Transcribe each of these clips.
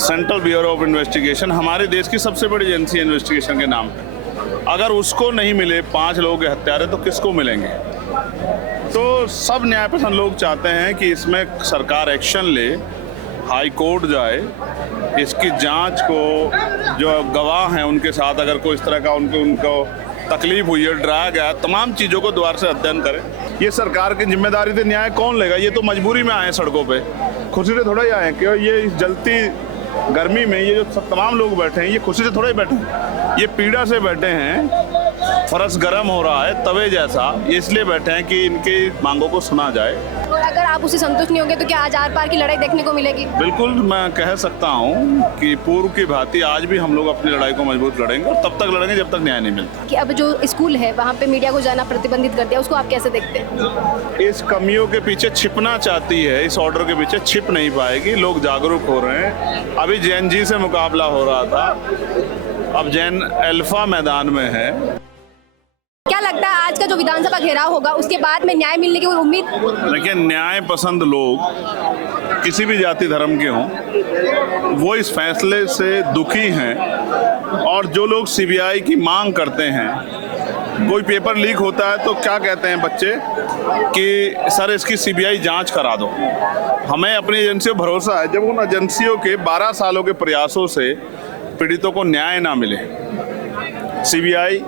Central bureau of investigation हमारे देश की सबसे बड़ी एजेंसी है इन्वेस्टिगेशन के नाम पे। अगर उसको नहीं मिले 5 लोगों के हत्यारे तो किसको मिलेंगे? तो सब न्याय पसंद लोग चाहते हैं कि इसमें सरकार एक्शन ले, हाई कोर्ट जाए, इसकी जांच को, जो गवाह हैं उनके साथ अगर कोई इस तरह का उनको तकलीफ हुई है, डराया गया, तमाम चीज़ों को दोबारा से अध्ययन करें। ये सरकार की जिम्मेदारी थी, न्याय कौन लेगा? ये तो मजबूरी में आए हैं सड़कों पे, खुशी से थोड़ा ही आए हैं कि ये जलती गर्मी में ये जो तमाम लोग बैठे हैं ये खुशी से थोड़ा ही बैठे हैं, ये पीड़ा से बैठे हैं। फर्श गर्म हो रहा है तवे जैसा, ये इसलिए बैठे हैं कि इनकी मांगों को सुना जाए। और अगर आप उससे संतुष्ट नहीं होंगे तो क्या आज आर पार की लड़ाई देखने को मिलेगी? बिल्कुल, मैं कह सकता हूँ कि पूर्व की भांति आज भी हम लोग अपनी लड़ाई को मजबूत लड़ेंगे और तब तक लड़ेंगे जब तक न्याय नहीं मिलता। कि अब जो स्कूल है वहाँ पे मीडिया को जाना प्रतिबंधित कर दिया, उसको आप कैसे देखते हैं? इस कमियों के पीछे छिपना चाहती है, इस ऑर्डर के पीछे छिप नहीं पाएगी। लोग जागरूक हो रहे हैं। अभी जैन जी से मुकाबला हो रहा था, अब जैन अल्फा मैदान में है। क्या लगता है आज का जो विधानसभा घेराव होगा उसके बाद में न्याय मिलने की कोई उम्मीद? देखिए, न्याय पसंद लोग किसी भी जाति धर्म के हों, वो इस फैसले से दुखी हैं। और जो लोग सीबीआई की मांग करते हैं, कोई पेपर लीक होता है तो क्या कहते हैं बच्चे कि सर इसकी सीबीआई जांच करा दो। हमें अपनी एजेंसियों पर भरोसा है, जब उन एजेंसियों के 12 सालों के प्रयासों से पीड़ितों को न्याय ना मिले। CBI,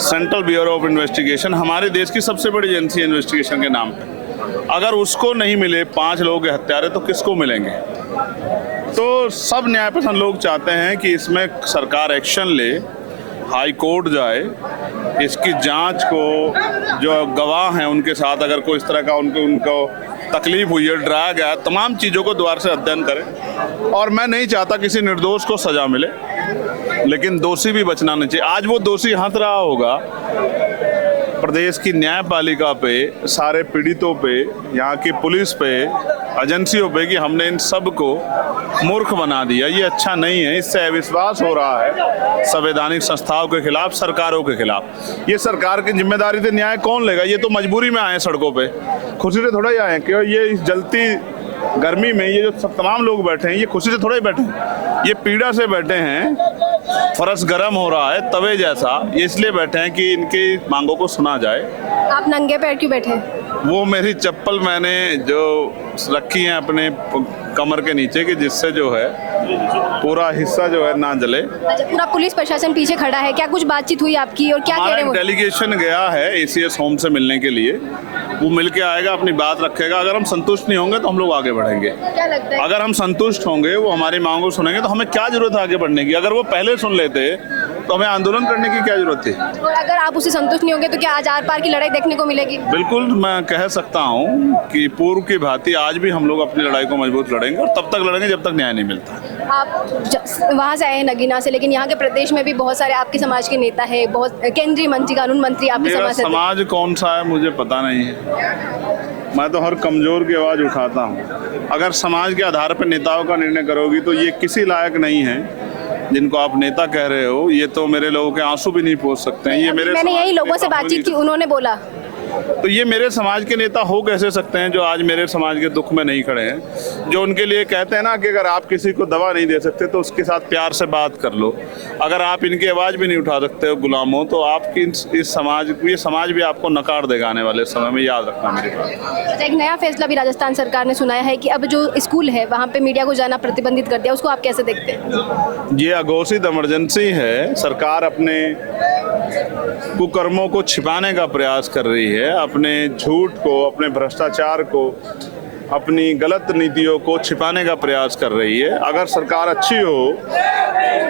central bureau of investigation हमारे देश की सबसे बड़ी एजेंसी है इन्वेस्टिगेशन के नाम पे। अगर उसको नहीं मिले 5 लोगों के हत्यारे तो किसको मिलेंगे? तो सब न्याय पसंद लोग चाहते हैं कि इसमें सरकार एक्शन ले, हाई कोर्ट जाए, इसकी जांच को, जो गवाह हैं उनके साथ अगर कोई इस तरह का उनको तकलीफ हुई है, डराया गया, तमाम चीज़ों को दोबारा से अध्ययन करें। और मैं नहीं चाहता किसी निर्दोष को सजा मिले, लेकिन दोषी भी बचना नहीं चाहिए। आज वो दोषी हंस रहा होगा प्रदेश की न्यायपालिका पे, सारे पीड़ितों पे, यहाँ की पुलिस पे, एजेंसियों पे कि हमने इन सब को मूर्ख बना दिया। ये अच्छा नहीं है। इससे अविश्वास हो रहा है संवैधानिक संस्थाओं के खिलाफ, सरकारों के खिलाफ। ये सरकार की जिम्मेदारी थी, न्याय कौन लेगा? ये तो मजबूरी में आए हैं सड़कों पे, खुशी से थोड़ा ही आए हैं कि ये जलती गर्मी में ये जो तमाम लोग बैठे हैं ये खुशी से थोड़ा ही बैठे हैं, ये पीड़ा से बैठे हैं। फर्श गर्म हो रहा है तवे जैसा, ये इसलिए बैठे हैं कि इनकी मांगों को सुना जाए। आप नंगे पैर क्यों बैठे? वो मेरी चप्पल मैंने जो रखी है अपने कमर के नीचे कि जिससे जो है पूरा हिस्सा जो है ना जले। अच्छा, पूरा पुलिस प्रशासन पीछे खड़ा है, क्या कुछ बातचीत हुई आपकी और क्या कह रहे हैं वो? डेलीगेशन गया है एसीएस होम से मिलने के लिए, वो मिल के आएगा, अपनी बात रखेगा। अगर हम संतुष्ट नहीं होंगे तो हम लोग आगे बढ़ेंगे। क्या लगता है? अगर हम संतुष्ट होंगे, वो हमारी मांगों को सुनेंगे तो हमें क्या जरूरत है आगे बढ़ने की? अगर वो पहले सुन लेते तो हमें आंदोलन करने की क्या जरूरत थी? और अगर आप उससे संतुष्ट नहीं होंगे तो क्या आज आर पार की लड़ाई देखने को मिलेगी? बिल्कुल, मैं कह सकता हूँ कि पूर्व की भांति आज भी हम लोग अपनी लड़ाई को मजबूत लड़ेंगे और तब तक लड़ेंगे जब तक न्याय नहीं मिलता। आप वहाँ से आए हैं नगीना से, लेकिन यहाँ के प्रदेश में भी बहुत सारे आपके समाज के नेता है, बहुत केंद्रीय मंत्री, कानून मंत्री आपके मेरा समाज से। समाज कौन सा है मुझे पता नहीं है। मैं तो हर कमजोर की आवाज़ उठाता हूँ। अगर समाज के आधार पर नेताओं का निर्णय करोगी तो ये किसी लायक नहीं है जिनको आप नेता कह रहे हो। ये तो मेरे लोगों के आंसू भी नहीं पोंछ सकते हैं। ये मेरे मैंने यही लोगों से बातचीत की, उन्होंने बोला तो ये मेरे समाज के नेता हो कैसे सकते हैं जो आज मेरे समाज के दुख में नहीं खड़े हैं? जो उनके लिए कहते हैं ना कि अगर आप किसी को दवा नहीं दे सकते तो उसके साथ प्यार से बात कर लो। अगर आप इनकी आवाज़ भी नहीं उठा सकते हो गुलामों, तो आपकी इस समाज, ये समाज भी आपको नकार देगा आने वाले समय में, याद रखना मेरी बात। एक नया फैसला भी राजस्थान सरकार ने सुनाया है कि अब जो स्कूल है वहाँ पे मीडिया को जाना प्रतिबंधित कर दिया, उसको आप कैसे देखते हैं? ये अघोषित इमरजेंसी है। सरकार अपने कुकर्मों को छिपाने का प्रयास कर रही है, अपने झूठ को, अपने भ्रष्टाचार को, अपनी गलत नीतियों को छिपाने का प्रयास कर रही है। अगर सरकार अच्छी हो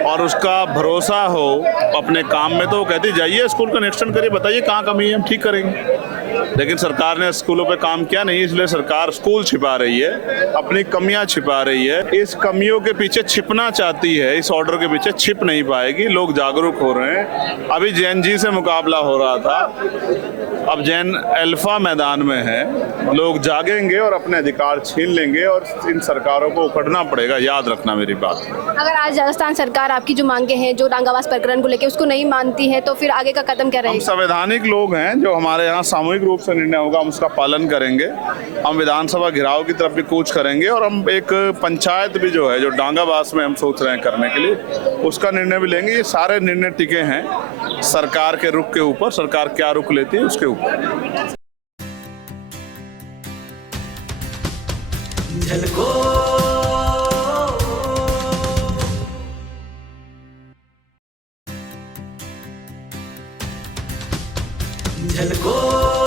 और उसका भरोसा हो अपने काम में तो वो कहती जाइए स्कूल का निरीक्षण करिए, बताइए कहाँ कमी है, हम ठीक करेंगे। लेकिन सरकार ने स्कूलों पे काम किया नहीं, इसलिए सरकार स्कूल छिपा रही है, अपनी कमियां छिपा रही है। इस कमियों के पीछे छिपना चाहती है, इस ऑर्डर के पीछे छिप नहीं पाएगी। लोग जागरूक हो रहे हैं। अभी जैन जी से मुकाबला हो रहा था, अब जैन अल्फा मैदान में है, लोग जागेंगे और अपने अधिकार छीन लेंगे और इन सरकारों को उखड़ना पड़ेगा, याद रखना मेरी बात। अगर आज राजस्थान सरकार आपकी जो मांगे हैं, जो डांगावास प्रकरण को लेकर उसको नहीं मानती है, तो फिर आगे का कदम क्या हम रहेगा? संवैधानिक लोग हैं, जो हमारे यहाँ सामूहिक रूप से निर्णय होगा हम उसका पालन करेंगे। हम विधानसभा घिराव की तरफ भी कूच करेंगे और हम एक पंचायत भी जो है, जो डांगावास में हम सोच रहे हैं करने के लिए, उसका निर्णय भी लेंगे। ये सारे निर्णय टिके हैं सरकार के रुख के ऊपर, सरकार क्या रुख लेती है उसके ऊपर। झलको झलको